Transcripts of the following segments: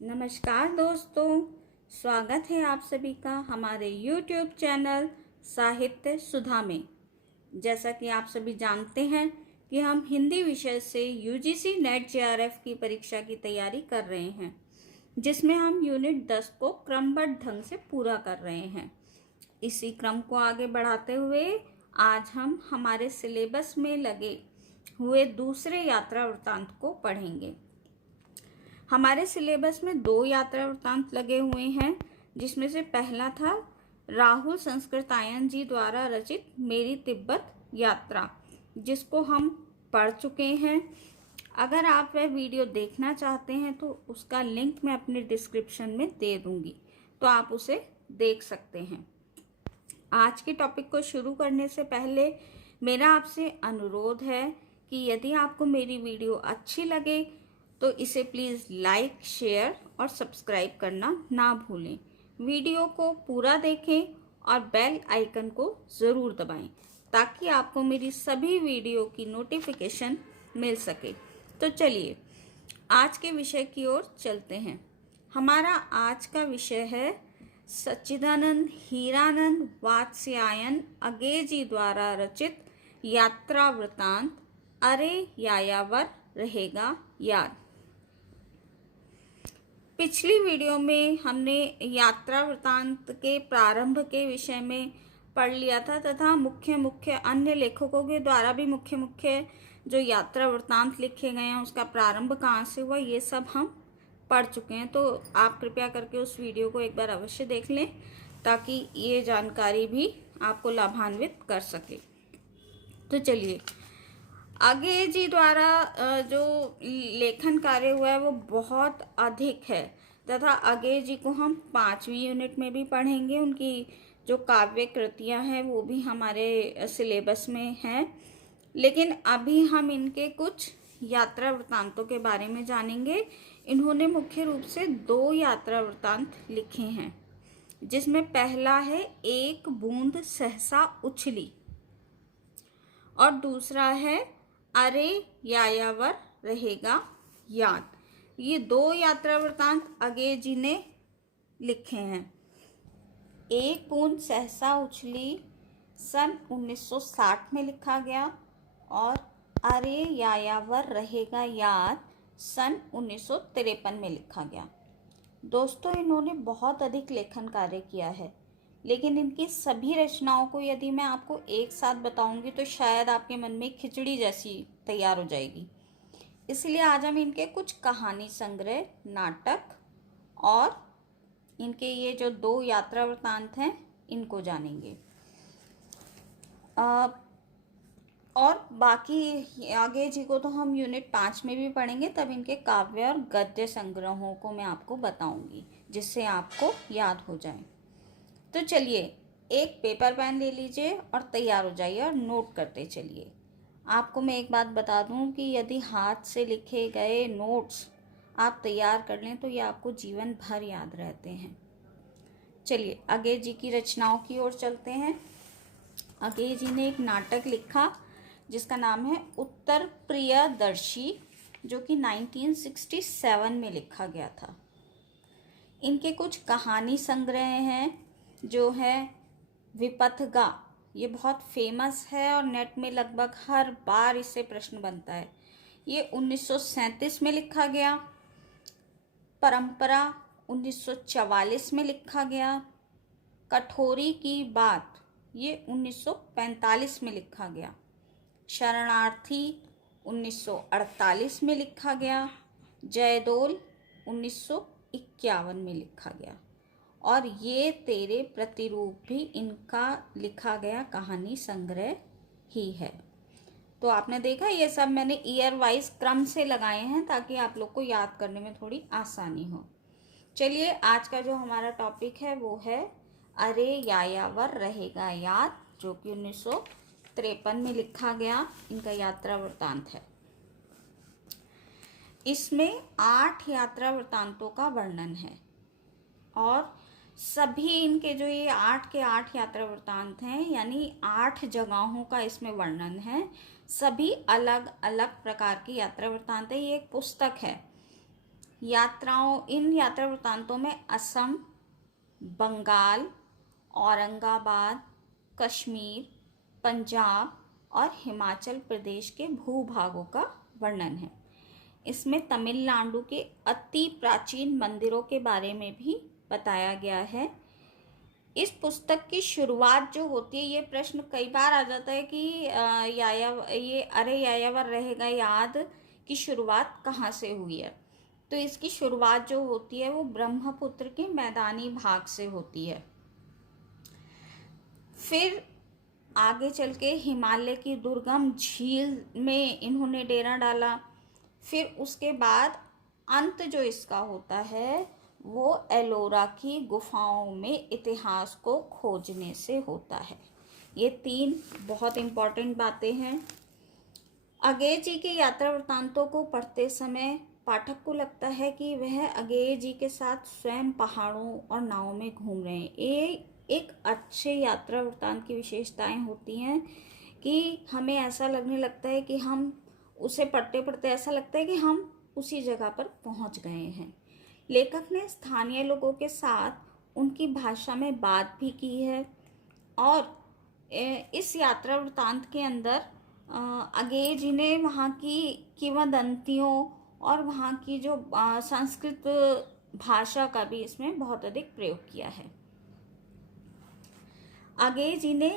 नमस्कार दोस्तों, स्वागत है आप सभी का हमारे YouTube चैनल साहित्य सुधा में। जैसा कि आप सभी जानते हैं कि हम हिंदी विषय से UGC नेट JRF की परीक्षा की तैयारी कर रहे हैं, जिसमें हम यूनिट 10 को क्रमबद्ध ढंग से पूरा कर रहे हैं। इसी क्रम को आगे बढ़ाते हुए आज हम हमारे सिलेबस में लगे हुए दूसरे यात्रा वृत्तांत को पढ़ेंगे। हमारे सिलेबस में 2 यात्रा वृत्तांत लगे हुए हैं, जिसमें से पहला था राहुल संस्कृतायन जी द्वारा रचित मेरी तिब्बत यात्रा, जिसको हम पढ़ चुके हैं। अगर आप वह वीडियो देखना चाहते हैं तो उसका लिंक मैं अपने डिस्क्रिप्शन में दे दूंगी, तो आप उसे देख सकते हैं। आज के टॉपिक को शुरू करने से पहले मेरा आपसे अनुरोध है कि यदि आपको मेरी वीडियो अच्छी लगे तो इसे प्लीज़ लाइक, शेयर और सब्सक्राइब करना ना भूलें। वीडियो को पूरा देखें और बेल आइकन को ज़रूर दबाएं ताकि आपको मेरी सभी वीडियो की नोटिफिकेशन मिल सके। तो चलिए आज के विषय की ओर चलते हैं। हमारा आज का विषय है सच्चिदानंद हीरानंद वात्स्यायन अगे जी द्वारा रचित यात्रा वृत्तांत अरे यायावर रहेगा याद। पिछली वीडियो में हमने यात्रा वृत्तांत के प्रारंभ के विषय में पढ़ लिया था तथा मुख्य अन्य लेखकों के द्वारा भी मुख्य जो यात्रा वृत्तांत लिखे गए हैं उसका प्रारंभ कहाँ से हुआ, ये सब हम पढ़ चुके हैं। तो आप कृपया करके उस वीडियो को एक बार अवश्य देख लें ताकि ये जानकारी भी आपको लाभान्वित कर सके। तो चलिए, अगे जी द्वारा जो लेखन कार्य हुआ है वो बहुत अधिक है तथा अगे जी को हम 5वीं यूनिट में भी पढ़ेंगे। उनकी जो काव्य कृतियाँ हैं वो भी हमारे सिलेबस में हैं, लेकिन अभी हम इनके कुछ यात्रा वृत्तांतों के बारे में जानेंगे। इन्होंने मुख्य रूप से 2 यात्रा वृत्तांत लिखे हैं, जिसमें पहला है एक बूंद सहसा उछली और दूसरा है अरे यायावर रहेगा याद। ये 2 यात्रा वृत्तांत अगे जी ने लिखे हैं। एक बूंद सहसा उछली सन 1960 में लिखा गया और अरे यायावर रहेगा याद सन 1953 में लिखा गया। दोस्तों, इन्होंने बहुत अधिक लेखन कार्य किया है, लेकिन इनकी सभी रचनाओं को यदि मैं आपको एक साथ बताऊंगी तो शायद आपके मन में खिचड़ी जैसी तैयार हो जाएगी। इसलिए आज हम इनके कुछ कहानी संग्रह, नाटक और इनके ये जो 2 यात्रा वृत्तांत हैं इनको जानेंगे। और बाकी आगे जी को तो हम यूनिट 5 में भी पढ़ेंगे, तब इनके काव्य और गद्य संग्रहों को मैं आपको बताऊंगी, जिससे आपको याद हो जाए। तो चलिए, एक पेपर पेन ले लीजिए और तैयार हो जाइए और नोट करते चलिए। आपको मैं एक बात बता दूं कि यदि हाथ से लिखे गए नोट्स आप तैयार कर लें तो ये आपको जीवन भर याद रहते हैं। चलिए अगे जी की रचनाओं की ओर चलते हैं। अगे जी ने एक नाटक लिखा जिसका नाम है उत्तर प्रियदर्शी, जो कि 1967 में लिखा गया था। इनके कुछ कहानी संग्रह हैं, जो है विपथगा। ये बहुत फेमस है और नेट में लगभग हर बार इससे प्रश्न बनता है। ये 1937 में लिखा गया। परंपरा 1944 में लिखा गया। कठोरी की बात ये 1945 में लिखा गया। शरणार्थी 1948 में लिखा गया। जयदोल 1951 में लिखा गया। और ये तेरे प्रतिरूप भी इनका लिखा गया कहानी संग्रह ही है। तो आपने देखा, ये सब मैंने ईयर वाइज क्रम से लगाए हैं ताकि आप लोग को याद करने में थोड़ी आसानी हो। चलिए, आज का जो हमारा टॉपिक है वो है अरे यायावर रहेगा याद, जो कि 1953 में लिखा गया इनका यात्रा वृत्तांत है। इसमें 8 यात्रा वृत्तांतों का वर्णन है और सभी इनके जो ये 8 के 8 यात्रा वृत्तांत हैं, यानी 8 जगहों का इसमें वर्णन है। सभी अलग अलग प्रकार की यात्रा वृत्तांत है। ये एक पुस्तक है। इन यात्रा वृत्तांतों में असम, बंगाल, औरंगाबाद, कश्मीर, पंजाब और हिमाचल प्रदेश के भूभागों का वर्णन है। इसमें तमिलनाडु के अति प्राचीन मंदिरों के बारे में भी बताया गया है। इस पुस्तक की शुरुआत जो होती है, ये प्रश्न कई बार आ जाता है कि यायावर रहेगा याद की शुरुआत कहाँ से हुई है। तो इसकी शुरुआत जो होती है वो ब्रह्मपुत्र के मैदानी भाग से होती है। फिर आगे चल के हिमालय की दुर्गम झील में इन्होंने डेरा डाला। फिर उसके बाद अंत जो इसका होता है वो एलोरा की गुफाओं में इतिहास को खोजने से होता है। ये 3 बहुत इम्पॉर्टेंट बातें हैं। अगेय जी के यात्रा वृत्तांतों को पढ़ते समय पाठक को लगता है कि वह अगेय जी के साथ स्वयं पहाड़ों और नावों में घूम रहे हैं। ये एक अच्छे यात्रा वृत्तांत की विशेषताएं होती हैं कि हमें ऐसा लगने लगता है कि हम उसे पढ़ते पढ़ते ऐसा लगता है कि हम उसी जगह पर पहुंच गए हैं। लेखक ने स्थानीय लोगों के साथ उनकी भाषा में बात भी की है और इस यात्रा वृत्तांत के अंदर अगेय जी ने वहाँ की किंवदंतियों और वहाँ की जो संस्कृत भाषा का भी इसमें बहुत अधिक प्रयोग किया है। अगेय जी ने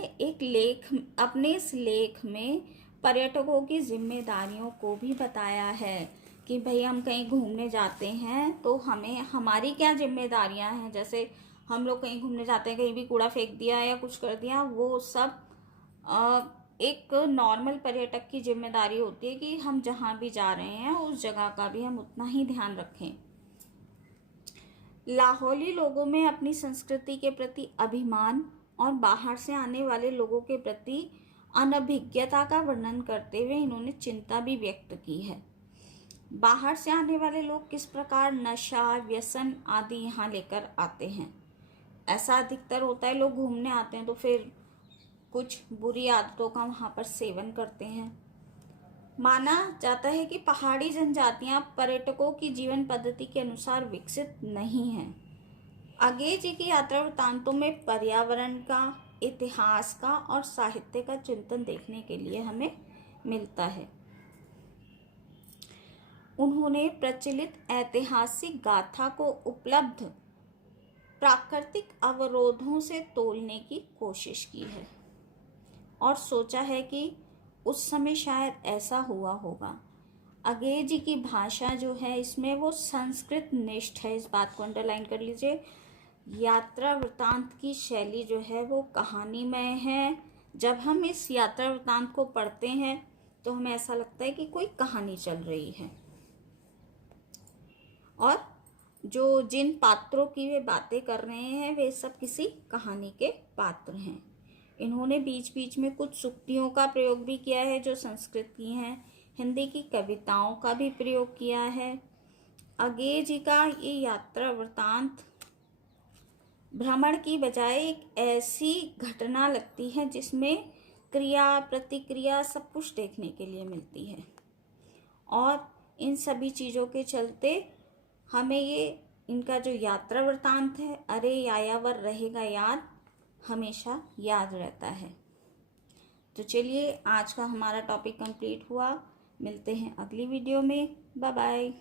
अपने इस लेख में पर्यटकों की जिम्मेदारियों को भी बताया है कि भाई हम कहीं घूमने जाते हैं तो हमारी क्या जिम्मेदारियां हैं। जैसे हम लोग कहीं घूमने जाते हैं, कहीं भी कूड़ा फेंक दिया या कुछ कर दिया, वो सब एक नॉर्मल पर्यटक की जिम्मेदारी होती है कि हम जहाँ भी जा रहे हैं उस जगह का भी हम उतना ही ध्यान रखें। लाहौली लोगों में अपनी संस्कृति के प्रति अभिमान और बाहर से आने वाले लोगों के प्रति अनभिज्ञता का वर्णन करते हुए इन्होंने चिंता भी व्यक्त की है। बाहर से आने वाले लोग किस प्रकार नशा, व्यसन आदि यहाँ लेकर आते हैं। ऐसा अधिकतर होता है, लोग घूमने आते हैं तो फिर कुछ बुरी आदतों का वहाँ पर सेवन करते हैं। माना जाता है कि पहाड़ी जनजातियाँ पर्यटकों की जीवन पद्धति के अनुसार विकसित नहीं हैं। अगेय जी की यात्रा वृत्तांतों में पर्यावरण का, इतिहास का और साहित्य का चिंतन देखने के लिए हमें मिलता है। उन्होंने प्रचलित ऐतिहासिक गाथा को उपलब्ध प्राकृतिक अवरोधों से तोलने की कोशिश की है और सोचा है कि उस समय शायद ऐसा हुआ होगा। अगेय जी की भाषा जो है इसमें वो संस्कृत निष्ठ है, इस बात को अंडरलाइन कर लीजिए। यात्रा वृत्तांत की शैली जो है वो कहानीमय है। जब हम इस यात्रा वृत्तांत को पढ़ते हैं तो हमें ऐसा लगता है कि कोई कहानी चल रही है और जिन पात्रों की वे बातें कर रहे हैं वे सब किसी कहानी के पात्र हैं। इन्होंने बीच बीच में कुछ सूक्तियों का प्रयोग भी किया है जो संस्कृत की हैं। हिंदी की कविताओं का भी प्रयोग किया है। अगेय जी का ये यात्रा वृत्तांत भ्रमण की बजाय एक ऐसी घटना लगती है जिसमें क्रिया प्रतिक्रिया सब कुछ देखने के लिए मिलती है और इन सभी चीज़ों के चलते हमें इनका जो यात्रा वृत्तांत है, अरे यायावर रहेगा याद, हमेशा याद रहता है। तो चलिए आज का हमारा टॉपिक कंप्लीट हुआ। मिलते हैं अगली वीडियो में। Bye bye.